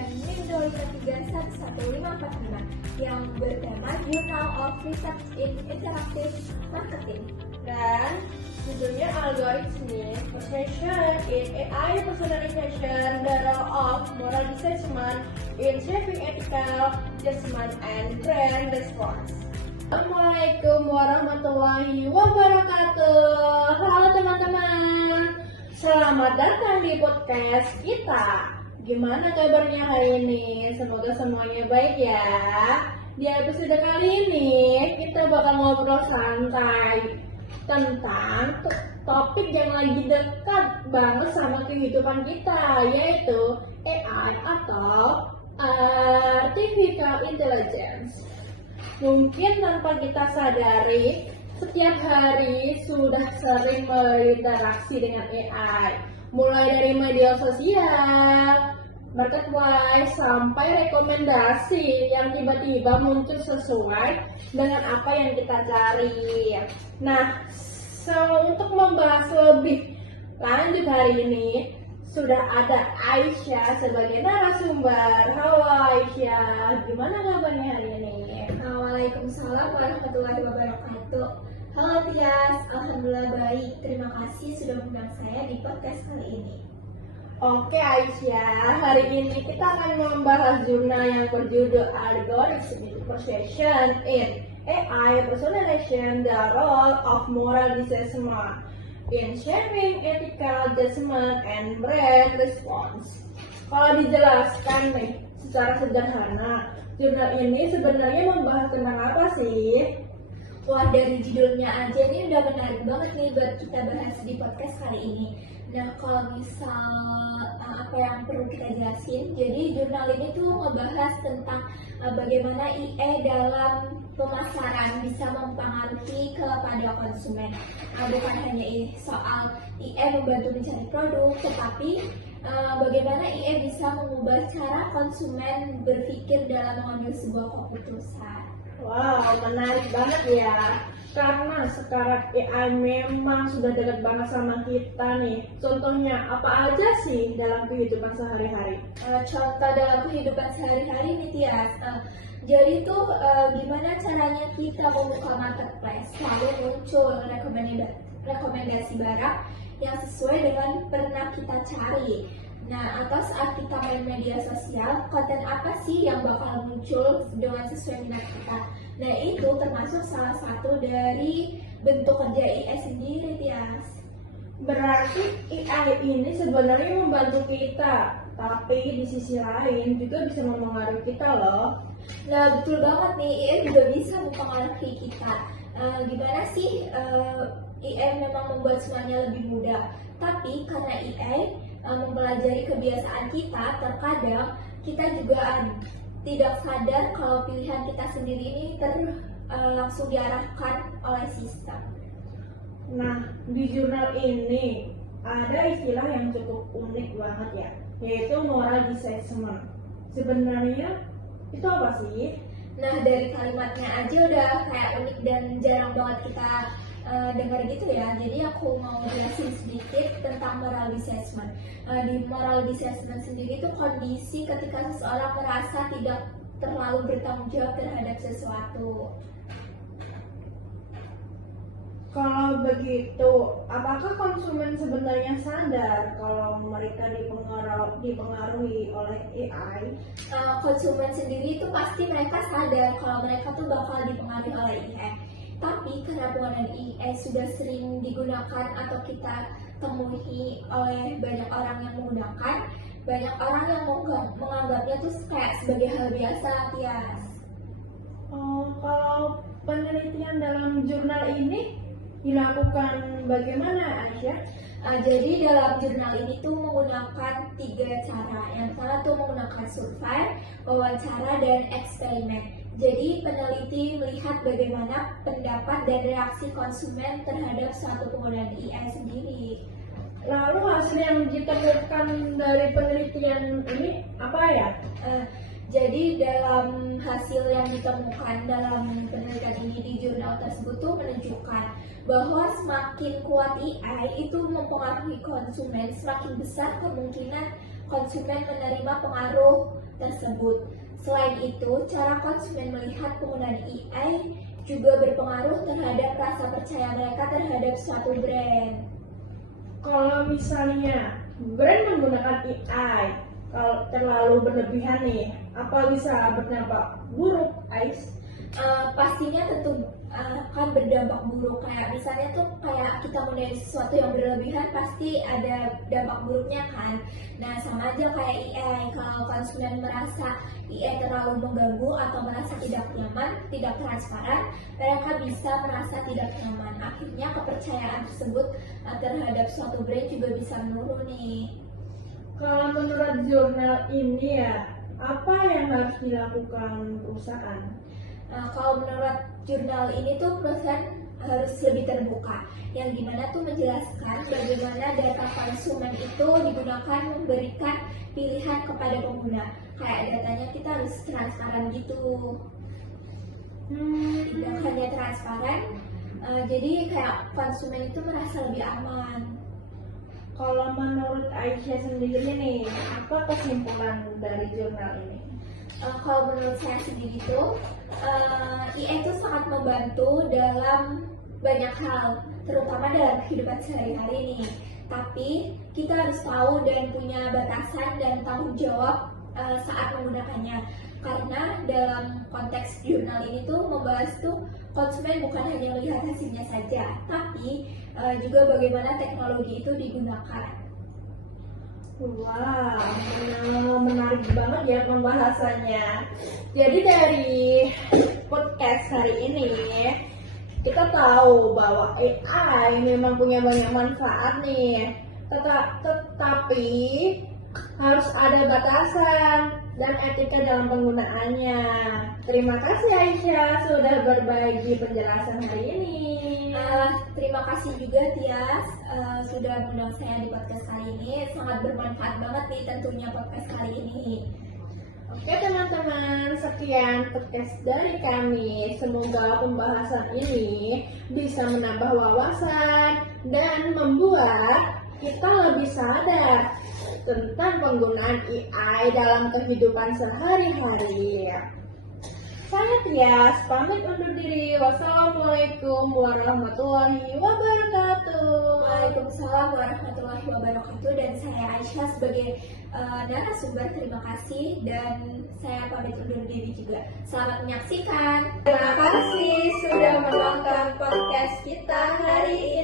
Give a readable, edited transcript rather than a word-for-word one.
dengan NIM 2023-11545 yang bertema Journal of Research in Interactive Marketing Dan judulnya Algorithmic Persuasion in AI Personalization, the Role of Moral Assessment in Shaping Ethical Judgment and Brand Response. Assalamualaikum warahmatullahi wabarakatuh. Halo teman-teman, selamat datang di podcast kita. Gimana kabarnya hari ini? Semoga semuanya baik ya. Di episode kali ini kita bakal ngobrol santai tentang topik yang lagi dekat banget sama kehidupan kita, yaitu AI atau Artificial Intelligence. Mungkin tanpa kita sadari, setiap hari sudah sering berinteraksi dengan AI, mulai dari media sosial, marketplace, sampai rekomendasi yang tiba-tiba muncul sesuai dengan apa yang kita cari. Nah, untuk membahas lebih lanjut hari ini, sudah ada Aisyah sebagai narasumber. Halo Aisyah, gimana kabarnya hari ini? Waalaikumsalam warahmatullahi wabarakatuh. Halo Tias, alhamdulillah baik. Terima kasih sudah mengundang saya di podcast kali ini. Oke Aisyah, hari ini kita akan membahas jurnal yang berjudul Algorithmic Persuasion in AI Personalization, the Role of Moral Assessment in Shaping Ethical Judgment and Brand Response. Kalau dijelaskan nih secara sederhana, jurnal ini sebenarnya membahas tentang apa sih? Wah, dari judulnya aja ini udah menarik banget nih buat kita bahas di podcast kali ini. Nah, kalau misal apa yang perlu kita jelasin, jadi jurnal ini tuh ngebahas tentang bagaimana IE dalam pemasaran bisa mempengaruhi kepada konsumen. Bukan hanya soal IE membantu mencari produk, tetapi bagaimana IE bisa mengubah cara konsumen berpikir dalam mengambil sebuah keputusan. Wow, menarik banget ya. Karena sekarang AI memang sudah dekat banget sama kita nih. Contohnya apa aja sih dalam kehidupan sehari-hari? Contoh dalam kehidupan sehari-hari nih Tias. Jadi tuh gimana caranya kita membuka marketplace lalu muncul rekomendasi barang yang sesuai dengan pernah kita cari. Nah, atau saat kita main media sosial, konten apa sih yang bakal muncul dengan sesuai minat kita? Nah, itu termasuk salah satu dari bentuk kerja IE sendiri, Tias. Berarti AI ini sebenarnya membantu kita, tapi di sisi lain juga bisa mempengaruhi kita loh. Nah, betul banget nih, IE juga bisa mempengaruhi kita. Gimana sih IE memang membuat semuanya lebih mudah, tapi karena IE mempelajari kebiasaan kita, terkadang kita juga tidak sadar kalau pilihan kita sendiri ini langsung diarahkan oleh sistem. Nah, di jurnal ini ada istilah yang cukup unik banget ya, yaitu moral assessment. Sebenarnya itu apa sih? Nah, dari kalimatnya aja udah kayak unik dan jarang banget kita dengar gitu ya. Jadi aku mau jelasin sedikit tentang moral assessment. Di moral assessment sendiri itu kondisi ketika seseorang merasa tidak terlalu bertanggung jawab terhadap sesuatu. Kalau begitu, apakah konsumen sebenarnya sadar kalau mereka dipengaruhi oleh AI? Konsumen sendiri itu pasti mereka sadar kalau mereka tuh bakal dipengaruhi oleh AI. Tapi karena penggunaan IE sudah sering digunakan atau kita temui oleh banyak orang yang menggunakan, banyak orang yang menganggapnya tuh kayak sebagai hal biasa, Tias. Kalau penelitian dalam jurnal ini dilakukan bagaimana, Aisyah? Jadi dalam jurnal ini tuh menggunakan 3 cara. Yang pertama tuh menggunakan survei, wawancara, dan eksperimen. Jadi peneliti melihat bagaimana pendapat dan reaksi konsumen terhadap suatu penggunaan IE sendiri. Lalu hasil yang ditemukan dari penelitian ini apa ya? Jadi dalam hasil yang ditemukan dalam penelitian ini di jurnal tersebut tuh menunjukkan bahwa semakin kuat AI itu mempengaruhi konsumen, semakin besar kemungkinan konsumen menerima pengaruh tersebut. Selain itu, cara konsumen melihat penggunaan AI juga berpengaruh terhadap rasa percaya mereka terhadap suatu brand. Kalau misalnya brand menggunakan AI, kalau terlalu berlebihan nih, apa bisa berdampak buruk, Ais? Pastinya tentu akan berdampak buruk. Kayak misalnya tuh kayak kita menilai sesuatu yang berlebihan pasti ada dampak buruknya kan. Nah sama aja kayak AI, kalau konsumen merasa AI terlalu mengganggu atau merasa tidak nyaman, tidak transparan, mereka bisa merasa tidak nyaman. Akhirnya kepercayaan tersebut terhadap suatu brand juga bisa menurun nih. Kalau menurut jurnal ini ya, apa yang harus dilakukan perusahaan? Kalau menurut jurnal ini tuh perusahaan harus lebih terbuka, yang dimana tuh menjelaskan bagaimana data konsumen itu digunakan memberikan pilihan kepada pengguna. Kayak datanya kita harus transparan gitu. Tidak hanya transparan, jadi kayak konsumen itu merasa lebih aman. Kalau menurut Aisyah sendiri nih, apa kesimpulan dari jurnal ini? Kalau menurut saya sendiri tuh, AI itu sangat membantu dalam banyak hal, terutama dalam kehidupan sehari-hari nih. Tapi kita harus tahu dan punya batasan dan tanggung jawab saat menggunakannya. Karena dalam konteks jurnal ini tuh membahas tuh konsumen bukan hanya melihat hasilnya saja, tapi juga bagaimana teknologi itu digunakan. Wah, menarik banget ya pembahasannya. Jadi dari podcast hari ini, kita tahu bahwa AI memang punya banyak manfaat nih. Tetapi harus ada batasan dan etika dalam penggunaannya. Terima kasih Aisyah sudah berbagi penjelasan hari ini. Terima kasih juga Tias sudah mengundang saya di podcast kali ini. Sangat bermanfaat banget nih tentunya podcast kali ini. Oke teman-teman, sekian podcast dari kami. Semoga pembahasan ini bisa menambah wawasan dan membuat kita lebih sadar tentang penggunaan AI dalam kehidupan sehari-hari. Saya Tias, pamit undur diri. Wassalamualaikum warahmatullahi wabarakatuh. Waalaikumsalam warahmatullahi wabarakatuh. Dan saya Aisyah sebagai narasumber, terima kasih. Dan saya pamit undur diri juga. Selamat menyaksikan. Terima kasih sudah menonton podcast kita hari ini.